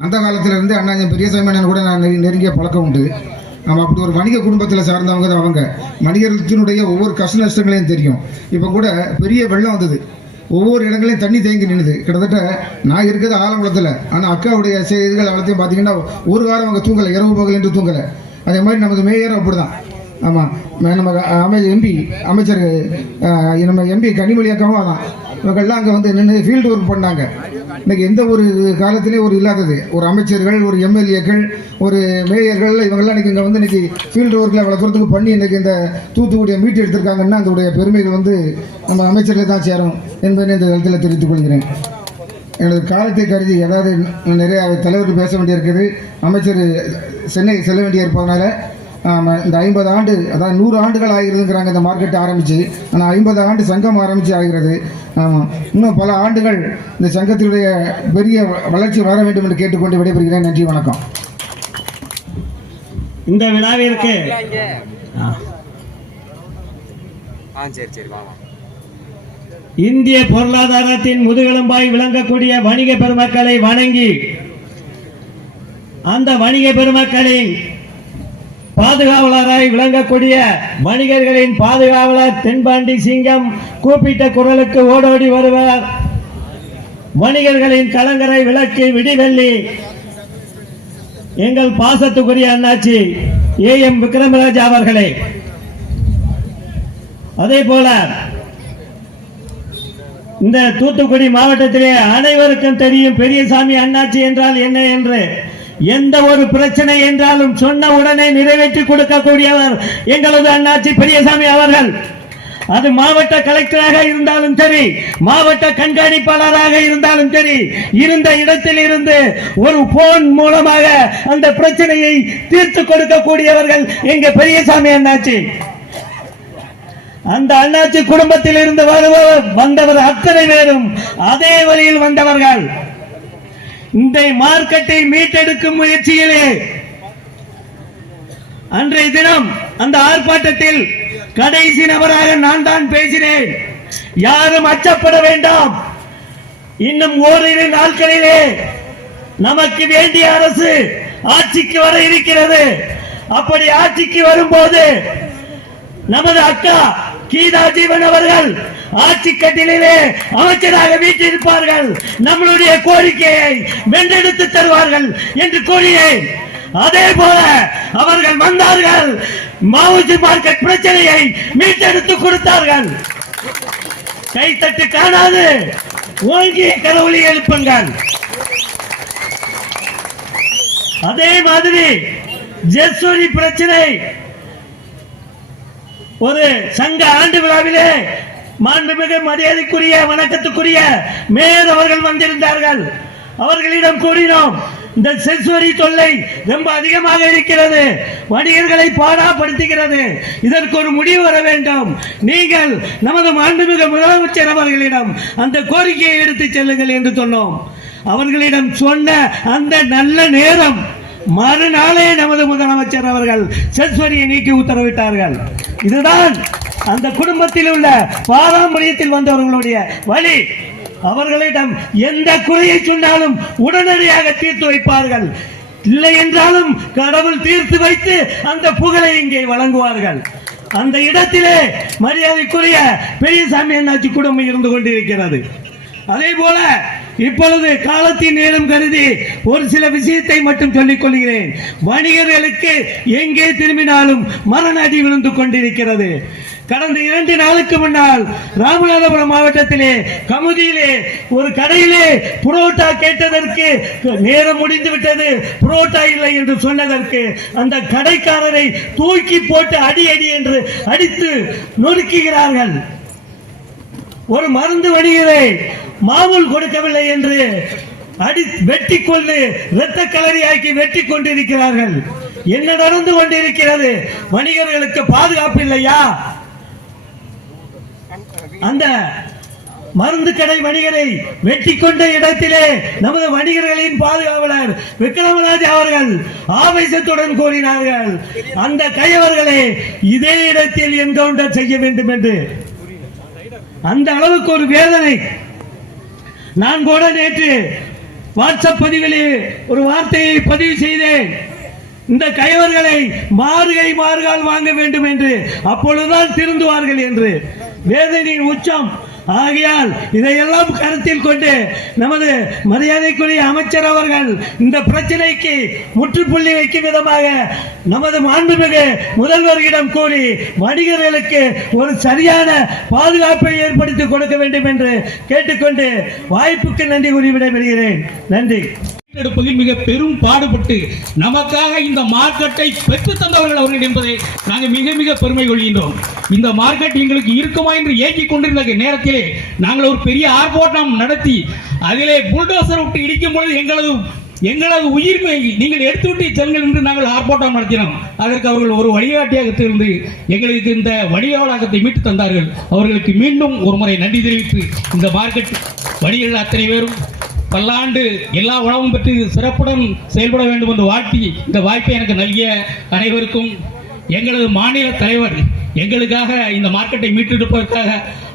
அந்த காலத்துல இருந்து அண்ணா பெரியசாமி அண்ணன் கூட நான் நெருங்கிய பழக்கம் உண்டு. நம்ம அப்படி ஒரு வணிக குடும்பத்தில் சார்ந்தவங்க தான் அவங்க. வணிகத்தினுடைய ஒவ்வொரு கஷ்ட நஷ்டங்களையும் தெரியும். இப்போ கூட பெரிய வெள்ளம் வந்தது. ஒவ்வொரு இடங்களையும் தண்ணி தேங்கி நின்றுது கிட்டத்தட்ட நான் இருக்கிறது ஆலங்குளத்தில். ஆனால் அக்காவுடைய செய்திகள் அவ்வளோத்தையும் பார்த்தீங்கன்னா ஒரு வாரம் அவங்க தூங்கலை. இரவு பகல் என்று தூங்கலை. அதே மாதிரி நமது மேயரும் அப்படிதான். ஆமாம் நம்ம அமை எம்பி அமைச்சர் நம்ம எம்பி கனிமொழி அக்காவும் அதான். இவங்கள்லாம் அங்கே வந்து நின்று ஃபீல்டு ஒர்க் பண்ணாங்க. இன்றைக்கி எந்த ஒரு காலத்திலையும் ஒரு இல்லாதது. ஒரு அமைச்சர்கள் ஒரு எம்எல்ஏக்கள் ஒரு மேயர்கள் இவங்கெல்லாம் இன்னைக்கு இங்கே வந்து இன்றைக்கி ஃபீல்டு ஒர்க்கில் அவ்வளோ தூரத்துக்கு பண்ணி இன்றைக்கி இந்த தூத்துக்குடியை மீட்டு எடுத்திருக்காங்கன்னா அதோடைய பெருமைகள் வந்து நம்ம அமைச்சர்கள் தான் சேரும் என்பதை இந்த இடத்துல தெரிவித்துக் கொள்கிறேன். எனது காலத்தை கருதி அதாவது நிறையா தலைவர்கள் பேச வேண்டியிருக்குது. அமைச்சர் சென்னை செல்ல வேண்டிய இருப்பதனால இந்த ஐம்பது ஆண்டு அதாவது நூறு ஆண்டுகள் ஆகிறதுங்கிறாங்க இந்த மார்க்கெட் ஆரம்பித்து ஆனால் ஐம்பது ஆண்டு சங்கம் ஆரம்பித்து ஆகிறது. ஆமாம் இன்னும் பல ஆண்டுகள் இந்த சங்கத்தினுடைய பெரிய வ- வளர்ச்சி வர வேண்டும் என்று கேட்டுக்கொண்டு விடைபெறுகிறேன். நன்றி வணக்கம். இந்த விழாவிற்கு இந்திய பொருளாதாரத்தின் முதுகெலும்பாய் விளங்கக்கூடிய வணிக பெருமக்களை வணங்கி அந்த வணிக பெருமக்களின் பாதுகாவலராய் விளங்கக்கூடிய வணிகர்களின் பாதுகாவலர் தென்பாண்டி சிங்கம் கூப்பிட்ட குரலுக்கு ஓடோடி வருவார். வணிகர்களின் கலங்கரை விளக்கு விடிவெள்ளி. எங்கள் பாசத்துக்குரிய அண்ணாச்சி ஏ எம் விக்ரமராஜ் அவர்களே. அதே போல இந்த தூத்துக்குடி மாவட்டத்திலே அனைவருக்கும் தெரியும் பெரியசாமி அண்ணாச்சி என்றால் என்ன என்று. எந்த ஒரு பிரச்சனை என்றாலும் சொன்ன உடனே நிறைவேற்றி கொடுக்கக்கூடியவர் எங்களது அண்ணாச்சி பெரியசாமி அவர்கள். அது மாவட்ட கலெக்டராக இருந்தாலும் சரி மாவட்ட கண்காணிப்பாளராக இருந்தாலும் சரி இருந்த இடத்தில் இருந்து ஒரு போன் மூலமாக அந்த பிரச்சனையை தீர்த்து கொடுக்கக்கூடியவர்கள் எங்க பெரியசாமி அண்ணாச்சி. அந்த அண்ணாச்சி குடும்பத்தில் இருந்து வருபவர் வந்தவர் அத்தனை பேரும் அதே வழியில் வந்தவர்கள். இந்த மார்க்கெட்டை மீட்டெடுக்கும் முயற்சியிலே அன்றைய தினம் அந்த ஆர்ப்பாட்டத்தில் கடைசி நபராக நான் தான் பேசினேன். யாரும் அச்சப்பட வேண்டாம். இன்னும் ஓரிரு நாட்களிலே நமக்கு வேண்டிய அரசு ஆட்சிக்கு வர இருக்கிறது. அப்படி ஆட்சிக்கு வரும்போது நமது அக்கா கீதா ஜீவன் அவர்கள் ஆட்சி கட்டிலே அமைச்சராக வீட்டிருப்பார்கள் நம்மளுடைய கோரிக்கையை வென்றெடுத்து தருவார்கள் என்று கூறினேன். அதே போல அவர்கள் வந்தார்கள். மாவுஜி மார்க்கெட் பிரச்சனையை மீட்டெடுத்து கொடுத்தார்கள். கைத்தட்டு காணாது. ஓங்கி கடவுளை எழுப்புங்கள். அதே மாதிரி ஜெஸ்வரி பிரச்சனை. ஒரு சங்க ஆண்டு விழாவிலே மாண்புமிகு மரியாதைக்குரிய வணக்கத்துக்குரிய மேயர் அவர்கள் வந்திருந்தார்கள். அவர்களிடம் கூறினோம் இந்த செஸ்வரி தொல்லை ரொம்ப அதிகமாக இருக்கிறது. வணிகர்களை பாடாப்படுத்துகிறது. இதற்கு ஒரு முடிவு வர வேண்டும். நீங்கள் நமது மாண்புமிகு முதலமைச்சர் அவர்களிடம் அந்த கோரிக்கையை எடுத்துச் செல்லுங்கள் என்று சொன்னோம். அவர்களிடம் சொன்ன அந்த நல்ல நேரம் மறுநாளே நமது முதலமைச்சர் அவர்கள் செஸ்வரியை நீக்கி உத்தரவிட்டார்கள். இதுதான் அந்த குடும்பத்தில் உள்ள பாரம்பரியத்தில் வந்தவர்களுடைய வழி. அவர்களிடம் எந்த குறையை சொன்னாலும் உடனடியாக தீர்த்து வைப்பார்கள். இல்லை என்றாலும் கடவுள் தீர்த்து வைத்து அந்த புகழை இங்கே வழங்குவார்கள். அந்த இடத்திலே மரியாதைக்குரிய பெரியசாமி அண்ணாச்சி குடும்பம் இருந்து கொண்டிருக்கிறது. அதே போல இப்பொழுது காலத்தின் நேரம் கருதி ஒரு சில விஷயத்தை மட்டும் சொல்லிக் கொள்கிறேன். வணிகர்களுக்கு எங்கே திரும்பினாலும் மரண அடி விழுந்து கொண்டிருக்கிறது. கடந்த இரண்டு நாளுக்கு முன்னால் ராமநாதபுரம் மாவட்டத்திலே கமுதியிலே ஒரு கடையிலே புரோட்டா கேட்டதற்கு நேரம் முடிந்து விட்டது. புரோட்டா இல்லை என்று சொன்னதற்கு அந்த கடைக்காரரை தூக்கி போட்டு அடி அடி என்று அடித்து நொறுக்குகிறார்கள். ஒரு மருந்து வணிகரை மாமூல் கொடுக்கவில்லை என்று அடி வெட்டி கொண்டு இரத்த கலரியாக்கி வெட்டி கொண்டிருக்கிறார்கள் என்ன நடந்து கொண்டிருக்கிறது? வணிகர்களுக்கு பாதுகாப்பு இல்லையா? அந்த மருந்து கடை வணிகரை வெட்டி கொண்ட இடத்திலே நமது வணிகர்களின் பாதுகாவலர் விக்ரமராஜ் அவர்கள் ஆவேசத்துடன் கூறினார்கள் அந்த கையவர்களை இதே இடத்தில் என்கவுண்டர் செய்ய வேண்டும் என்று. அந்த அளவுக்கு ஒரு வேதனை நான் கூட நேற்று வாட்ஸ்அப் பதிவிலே ஒரு வார்த்தையை பதிவு செய்தேன். இந்த கைவர்களை மாறுகை மாறுகால் வாங்க வேண்டும் என்று. அப்பொழுதுதான் திருந்துவார்கள் என்று. வேதனையின் உச்சம். ஆகையால் இதையெல்லாம் கருத்தில் கொண்டு நமது மரியாதைக்குரிய அமைச்சர் அவர்கள் இந்த பிரச்சனைக்கு முற்றுப்புள்ளி வைக்கும் விதமாக நமது மாண்புமிகு முதல்வரிடம் கூறி வணிகர்களுக்கு ஒரு சரியான பாதுகாப்பை ஏற்படுத்தி கொடுக்க வேண்டும் என்று கேட்டுக்கொண்டு வாய்ப்புக்கு நன்றி கூறி விடைபெறுகிறேன். நன்றி. எடுப்பதில் மிக பெரும் பாடுபட்டு நமக்காக இந்த மார்க்கெட்டை பெற்று தந்தவர்கள் அவர்கள் என்பதை நாங்கள் மிக மிக பெருமை கொள்கின்றோம். இந்த மார்க்கெட் எங்களுக்கு இருக்குமா என்று ஏங்கிக் கொண்டிருந்த நேரத்திலே நாங்கள் ஒரு பெரிய ஆர்ப்பாட்டம் நடத்தி அதிலே புல்டோசர் விட்டு இடிக்கும் பொழுது எங்களது எங்களது உயிர்மை நீங்கள் எடுத்துவிட்டு செல்கள் என்று நாங்கள் ஆர்ப்பாட்டம் நடத்தினோம். அதற்கு அவர்கள் ஒரு வழிகாட்டியாக இருந்து எங்களுக்கு இந்த வணிக வளாகத்தை மீட்டு தந்தார்கள். அவர்களுக்கு மீண்டும் ஒரு முறை நன்றி தெரிவித்து இந்த மார்க்கெட் வணிகர்கள் அத்தனை பேரும் பல்லாண்டு எல்லா உணவும் பற்றி சிறப்புடன் செயல்பட வேண்டும் என்று வாழ்த்தி இந்த வாய்ப்பை எனக்கு நல்கிய அனைவருக்கும் எங்களது மாநில தலைவர் எங்களுக்காக இந்த மார்க்கெட்டை மீட்டெடுப்பதற்காக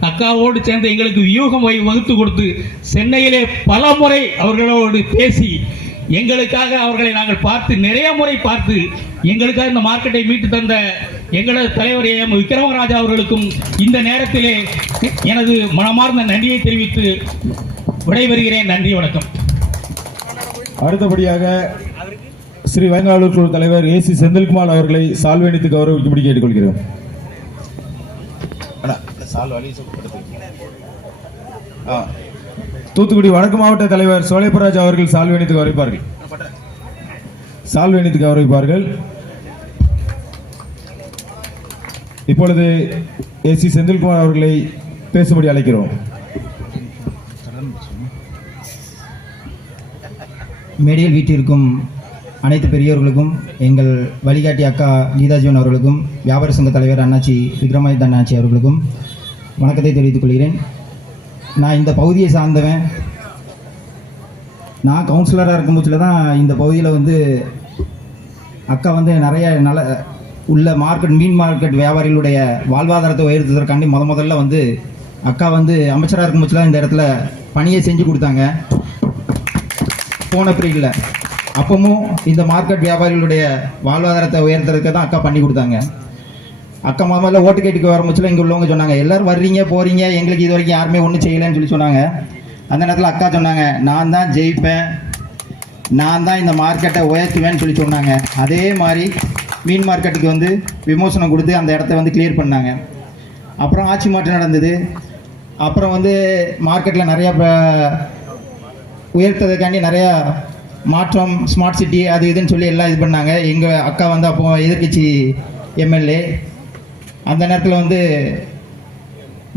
அக்காவோடு சேர்ந்து எங்களுக்கு வியூகம் வகுத்து கொடுத்து சென்னையிலே பல முறை அவர்களோடு பேசி எங்களுக்காக அவர்களை நாங்கள் பார்த்து நிறைய முறை பார்த்து எங்களுக்காக இந்த மார்க்கெட்டை மீட்டு தந்த எங்களது தலைவர் எம். விக்ரமராஜா அவர்களுக்கும் இந்த நேரத்திலே எனது மனமார்ந்த நன்றியை தெரிவித்து விடைபெறுகிறேன் நன்றி வணக்கம். அடுத்தபடியாக ஸ்ரீ வேங்காளூர் குழு தலைவர் ஏசி செந்தில்குமார் அவர்களை சால்வேணித்து கௌரவிக்கும்படி கேட்டுக்கொள்கிறோம். தூத்துக்குடி வடக்கு மாவட்ட தலைவர் சோலைப்பராஜ் அவர்கள் சால்வேணித்து கௌரவிப்பார்கள். சால்வேணித்து கௌரவிப்பார்கள். இப்பொழுது ஏசி செந்தில்குமார் அவர்களை பேசும்படி அழைக்கிறோம். மேடையில் வீட்டிற்கும் அனைத்து பெரியோர்களுக்கும் எங்கள் வழிகாட்டி அக்கா கீதாஜீவன் அவர்களுக்கும் வியாபார சங்க தலைவர் அண்ணாச்சி விக்ரமாதித்த அண்ணாச்சி அவர்களுக்கும் வணக்கத்தை தெரிவித்துக் கொள்கிறேன். நான் இந்த பகுதியை சார்ந்தவன். நான் கவுன்சிலராக இருக்கும்போதுல தான் இந்த பகுதியில் வந்து அக்கா வந்து நிறைய நல்ல உள்ள மார்க்கெட் மீன் மார்க்கெட் வியாபாரிகளுடைய வாழ்வாதாரத்தை உயர்த்துவதற்காண்டி முத முதல்ல வந்து அக்கா வந்து அமைச்சராக இருக்கும்போதுல இந்த இடத்துல பணியை செஞ்சு கொடுத்தாங்க. போன இல்லை. அப்பவும் இந்த மார்க்கெட் வியாபாரிகளுடைய வாழ்வாதாரத்தை உயர்த்துறதுக்கு தான் அக்கா பண்ணி கொடுத்தாங்க. அக்கா முதல்ல ஓட்டு கேட்டுக்கு வரும்போதுல இங்கே உள்ளவங்க சொன்னாங்க எல்லோரும் வர்றீங்க போகிறீங்க எங்களுக்கு இது வரைக்கும் யாருமே ஒன்றும் செய்யலைன்னு சொல்லி சொன்னாங்க. அந்த நேரத்தில் அக்கா சொன்னாங்க நான் தான் ஜெயிப்பேன் நான் தான் இந்த மார்க்கெட்டை உயர்த்துவேன்னு சொல்லி சொன்னாங்க. அதே மாதிரி மீன் மார்க்கெட்டுக்கு வந்து விமோசனம் கொடுத்து அந்த இடத்த வந்து கிளியர் பண்ணாங்க. அப்புறம் ஆட்சி மாற்றம் நடந்தது. அப்புறம் வந்து மார்க்கெட்டில் நிறையா ப- உயர்த்ததுக்காண்டி நிறையா மாற்றம் ஸ்மார்ட் சிட்டி அது இதுன்னு சொல்லி எல்லாம் இது பண்ணாங்க. எங்கள் அக்கா வந்து அப்போ எதிர்க்கட்சி எம்எல்ஏ. அந்த நேரத்தில் வந்து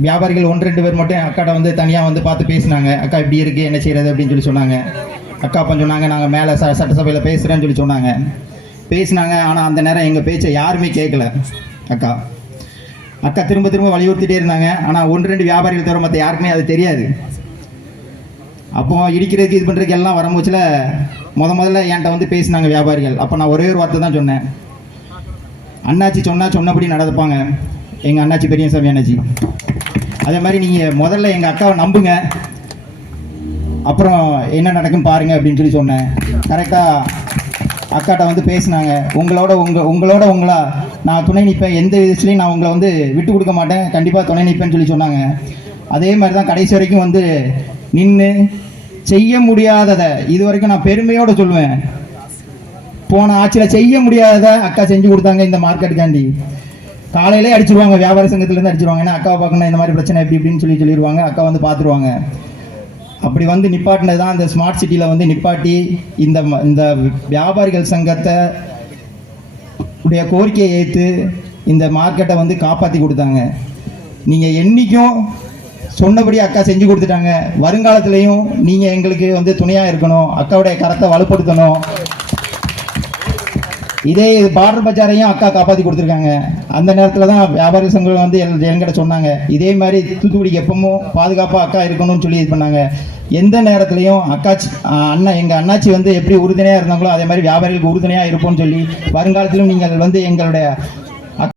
வியாபாரிகள் ஒன்று ரெண்டு பேர் மட்டும் அக்காட்ட வந்து தனியாக வந்து பார்த்து பேசினாங்க. அக்கா இப்படி இருக்குது என்ன செய்கிறது அப்படின்னு சொல்லி சொன்னாங்க. அக்கா அப்போ சொன்னாங்க நாங்கள் மேலே ச சட்டசபையில் பேசுகிறேன்னு சொல்லி சொன்னாங்க. பேசினாங்க ஆனால் அந்த நேரம் எங்கள் பேச்சை யாருமே கேட்கல அக்கா. அக்கா திரும்ப திரும்ப வலியுறுத்திட்டே இருந்தாங்க. ஆனால் ஒன்று ரெண்டு வியாபாரிகள் தவிர மற்ற யாருக்குமே அது தெரியாது. அப்போ இடிக்கிறதுக்கு இது பண்ணுறதுக்கு எல்லாம் வரும்போதுல முத முதல்ல என்கிட்ட வந்து பேசினாங்க வியாபாரிகள். அப்போ நான் ஒரே ஒரு வார்த்தை தான் சொன்னேன். அண்ணாச்சி சொன்னால் சொன்னபடி நடந்துப்பாங்க. எங்கள் அண்ணாச்சி பெரியசாமி அண்ணாச்சி. அதே மாதிரி நீங்கள் முதல்ல எங்கள் அக்காவை நம்புங்க. அப்புறம் என்ன நடக்கும் பாருங்க அப்படின்னு சொல்லி சொன்னேன். கரெக்டாக அக்காட்ட வந்து பேசினாங்க. உங்களோட உங்கள் உங்களோட உங்களா நான் துணை நிற்பேன். எந்த விதத்துலையும் நான் உங்களை வந்து விட்டு கொடுக்க மாட்டேன். கண்டிப்பாக துணை நிற்பேன்னு சொல்லி சொன்னாங்க. அதே மாதிரி தான் கடைசி வரைக்கும் வந்து நின்று செய்ய முடியாததை இது வரைக்கும் நான் பெருமையோட சொல்லுவேன் போன ஆட்சியில் செய்ய முடியாததை அக்கா செஞ்சு கொடுத்தாங்க இந்த மார்க்கெட்டுக்காண்டி காலையிலே அடிச்சிருவாங்க வியாபார சங்கத்துலேருந்து அடிச்சிருவாங்க. ஏன்னா அக்காவை பார்க்கணும் இந்த மாதிரி பிரச்சனை எப்படி இப்படின்னு சொல்லி சொல்லிடுவாங்க. அக்கா வந்து பார்த்துருவாங்க. அப்படி வந்து நிப்பாட்டினது தான் இந்த ஸ்மார்ட் சிட்டியில் வந்து நிப்பாட்டி இந்த ம- இந்த வியாபாரிகள் சங்கத்தை உடைய கோரிக்கையை ஏற்று இந்த மார்க்கெட்டை வந்து காப்பாற்றி கொடுத்தாங்க. நீங்கள் என்றைக்கும் சொன்னபடி அக்கா செஞ்சு கொடுத்துட்டாங்க. வருங்காலத்திலையும் நீங்கள் எங்களுக்கு வந்து துணையாக இருக்கணும். அக்காவுடைய கரத்தை வலுப்படுத்தணும். இதே இது பார்டர் பஜாரையும் அக்கா காப்பாற்றி கொடுத்துருக்காங்க. அந்த நேரத்தில் தான் வியாபாரி சங்கம் வந்து என்- என்கிட்ட சொன்னாங்க. இதே மாதிரி தூத்துக்குடிக்கு எப்பவும் பாதுகாப்பாக அக்கா இருக்கணும்னு சொல்லி இது பண்ணாங்க. எந்த நேரத்துலையும் அக்காச்சி அண்ணா எங்கள் அண்ணாச்சி வந்து எப்படி உறுதுணையாக இருந்தாங்களோ அதே மாதிரி வியாபாரிகளுக்கு உறுதுணையாக இருப்போம்னு சொல்லி வருங்காலத்திலும் நீங்கள் வந்து எங்களுடைய